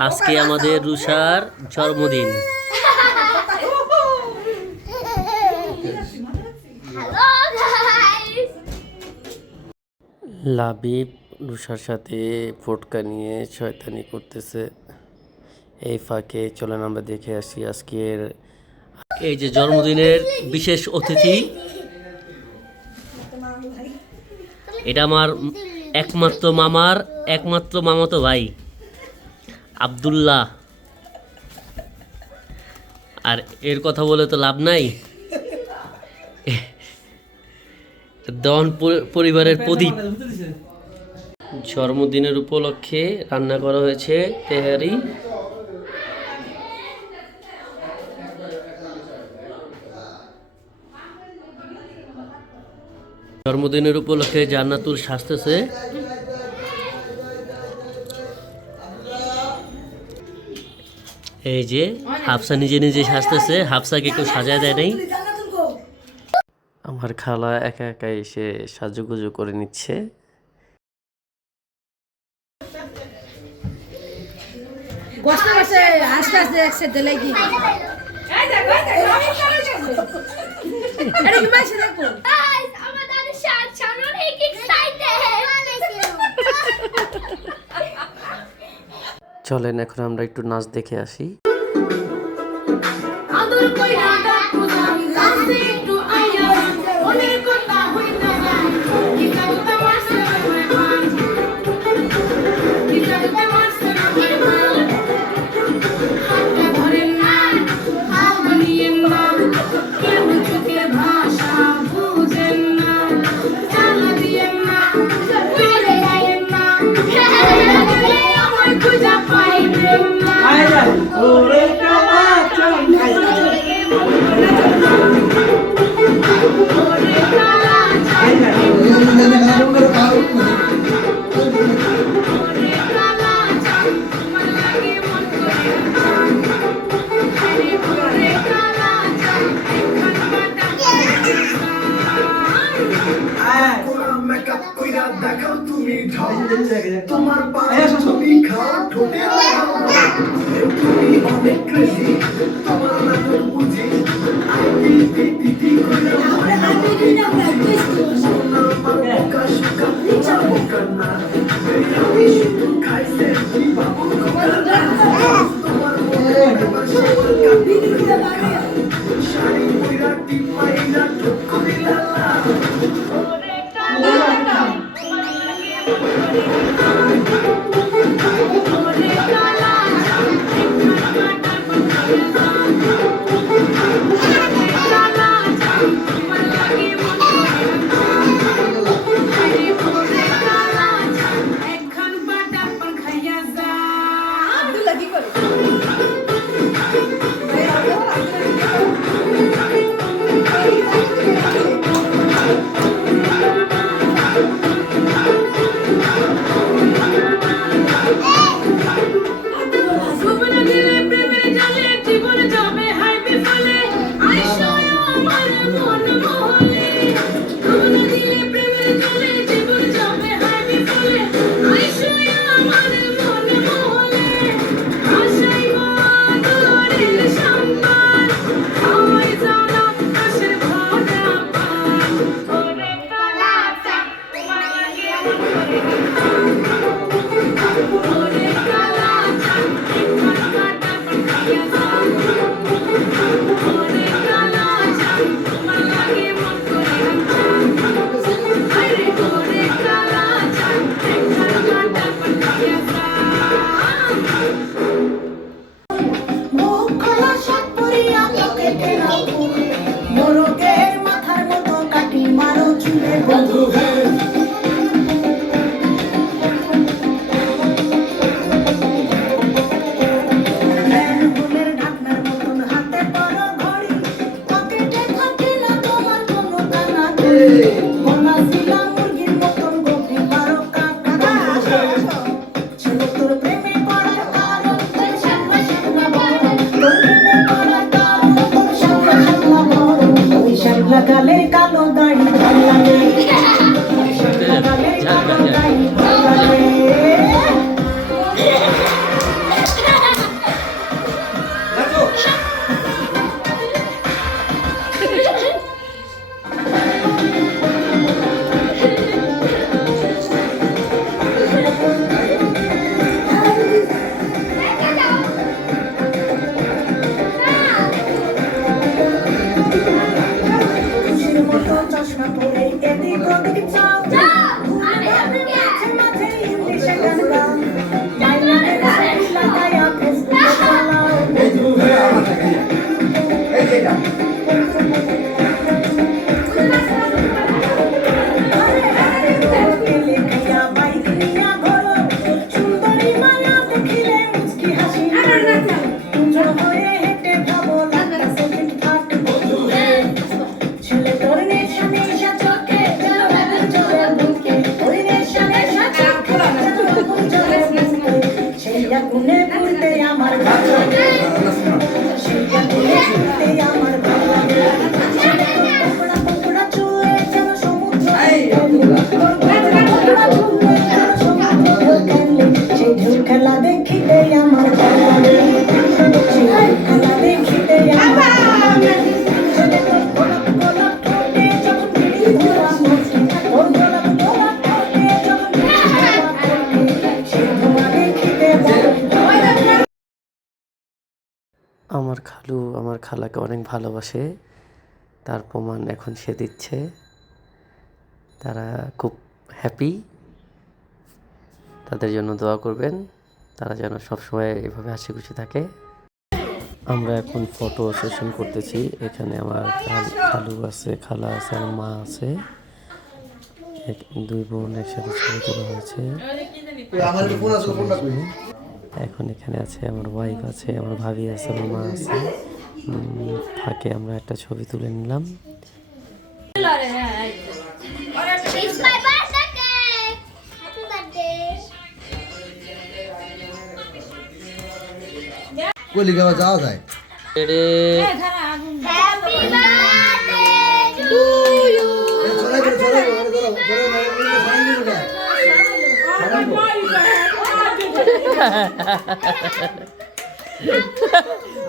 আজকে আমাদের রুষার জন্মদিন। লাবিব রুষার সাথে ফটকা নিয়ে শয়তানি করতেছে। এই ফাঁকে চলেন আমরা দেখে আসি আজকের এই যে জন্মদিনের বিশেষ অতিথি। এটা আমার একমাত্র মামাতো ভাই আব্দুল্লাহ। আর এর কথা বলে তো লাভ নাই, দন পরিবারের প্রদীপ। জন্মদিনের উপলক্ষে রান্না করা হয়েছে তেহারি। জন্মদিনের উপলক্ষে জান্নাতুল সাজতেছে। এই যে হাফসা নিজে নিজে সাজতেছে, হাফসাকে কেউ সাজায় দেয় নাই। আমার খালা একা একা এসে সাজুগুজু করে নিচ্ছে। চলেন এখন আমরা একটু নাচ দেখে আসি। তোমার পায়ে তুমি খাও ঠোঁটে তুমি অনেক ক্রেজি তোমার নাম বুঝি আইটি টিটি কইরা সোনা মাকা সুকা নিচা বকনা আমি শুধু খাইছে কি বাবু তোমার মনে আমার সবার কাটি দিতে পারে শাড়ি পয়রা টিপাইরা ঠোক করিলা ওরে কালা ফুলতে আমার ভালো লাগে শিখা ফুলে ফুলতে আমার ভালো লাগে পকড়া পকড়া চুলে যেন সমুদ্র পকড়া চুলে যেন সমুদ্র ঢেউকালে সেই ঢেউ খেলা দেখিতে আমার ভালো লাগে সেই ঢেউ খেলা দেখিতে আমার ভালো লাগে গোলাপ গোলাপ ঠোঁটে যখন বিড়ি ধরা মরছে ওর গোলাপ গোলাপ ঠোঁটে যখন বিড়ি ধরা মরছে সেই ধোঁয়া দেখিতে আমার খালু আমার খালাকে অনেক ভালোবাসে, তার প্রমাণ এখন সে দিচ্ছে। তারা খুব হ্যাপি, তাদের জন্য দোয়া করবেন, তারা যেন সবসময় এভাবে হাসি খুশি থাকে। আমরা এখন ফটো সেশন করতেছি। এখানে আমার খালু আছে, খালা আছে, আমার মা আছে, দুই বোন একসাথে ছবি তোলা হয়েছে। এখন এখানে আছে আমার ওয়াইফ আছে, আমার ভাবি আছে, আমার মা আছে। ফাঁকে আমরা একটা ছবি তুলে নিলাম। It's my birthday cake! Happy birthday! কলিগাঁও যাওয়া যায় Happy birthday to you!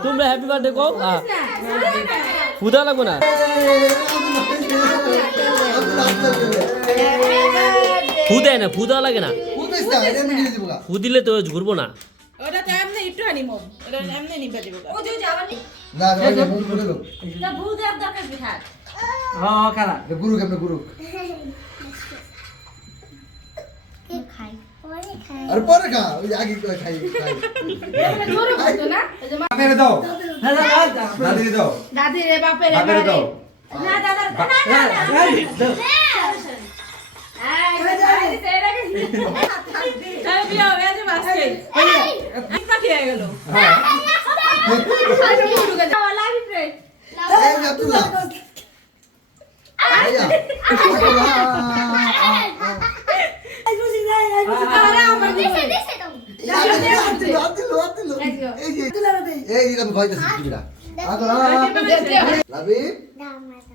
তোমরা হ্যাপি বার্থডে কও, ফুদা লাগবো না, ফু দেয় না, ফুদা লাগে না, ফু দিলে তো ঘুরবো না। ওটা তো এমনি একটু আনিমো ওটা এমনি নিবা দিব ও যে যাবানি তা ভূত আর দরকার বিহার গুরু কেমন গুরু Cake খাই পরে খাই আর পরে খা ওই যে আগে খাই জোরে বলতো না এই যে দাদিরে দাও দাদিরে দাও দাদি রে বাপে রে দাদিরে দাও না দাদা না বিয়া হয়ে যে বাসে একটা খেয়ে গেল লাভি প্রে এই আব্দুল্লাহ আয়া আরে আমার দিছে দিছে দাও এই আমি খাইতেছি টিভিটা লাবি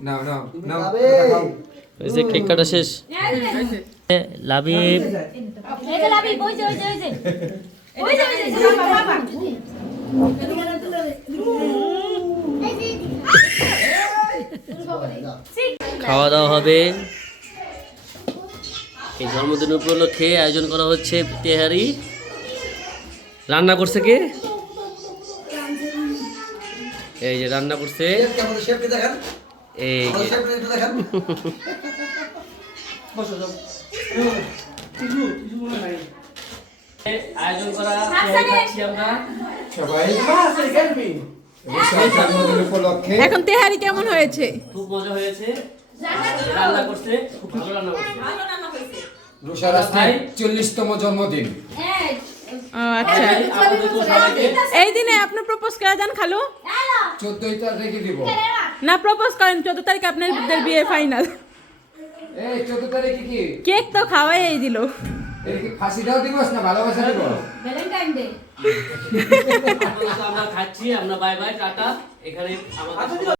নাও নাও নাও ওই যে কেক কাটা শেষ, লাবিব এই যে লাভি ওই যে বাবা খাওয়া দাওয়া হবে। এই জন্মদিন উপলক্ষে আয়োজন করা হচ্ছে তেহারি। রান্না করছে কে? এই যে রান্না করছে, কেমন শেফটি দেখেন এই যে শেফটি একটু দেখেন আয়োজন করা খাচ্ছি আমরা সবাই জন্মদিন উপলক্ষে এখন তেহারি কেমন হয়েছে খুব মজা হয়েছে। রান্না করছে, খুব ভালো রান্না করছে। রুষার আজকে 40তম জন্মদিন। ও আচ্ছা আমাদের তো সবাইকে এই দিনে আপনি প্রপোজ করে দেন খালু 14ই তারিখে দিব। না প্রপোজ করেন 14 তারিখে আপনাদের বিয়ে ফাইনাল এই 14 তারিখে কি? কেক তো খাওয়াই এই দিল এর কি ফাঁসি দাও দিবস না ভালোবাসা দিবস? আমরা খাচ্ছি, আমরা বাই বাই টাটা। এখানে আমাদের